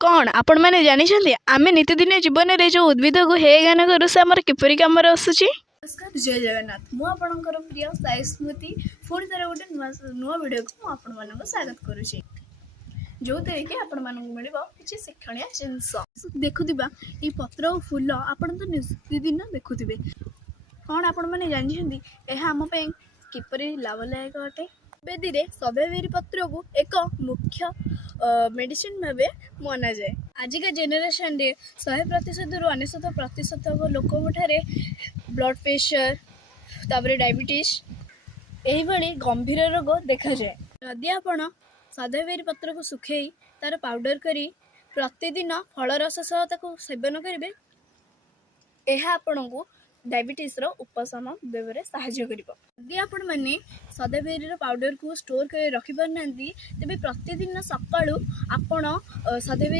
कौन आपण मैंने जानी आम नीतिदिन जीवन में जो उद्भिद को हे गान करूँ से आमर किपरि कम आसूँ। नमस्कार, जय जगन्नाथ। मु आपणकर प्रिय साई स्मृति पुणी थे गोटे नुआ वीडियो को मुझे स्वागत करुच्ची, जो थे कि आपण मिल कि शिक्षणीय जिनस देखुवा ये पत्र और फूल आपण तो नितिदिन देखुवे। कौन आपण मैंने जानी आम किपरि लाभदायक अटे। बेदी रे सभ्यवेरी पत्र को एक मुख्य मेडिसिन भाव मना जाए। आजिका जेनेरेशन रे 100% रु 99% लोक ब्लड प्रेशर तापर डायबिटीज यही गंभीर रोग देखा जाए। यदि आपण सदावेरी पत्र को सुखे तार पाउडर करी प्रतिदिन फल रस सह ताको सेवन करेंगे, यह आपण को डायबिटीज रो उपशम देवे साहाय्य करिबो। यदि आपण माने सदावेरी पाउडर को स्टोर कर रखि पारनांती तेबे प्रतिदिन सकाळू आपण सदावेरी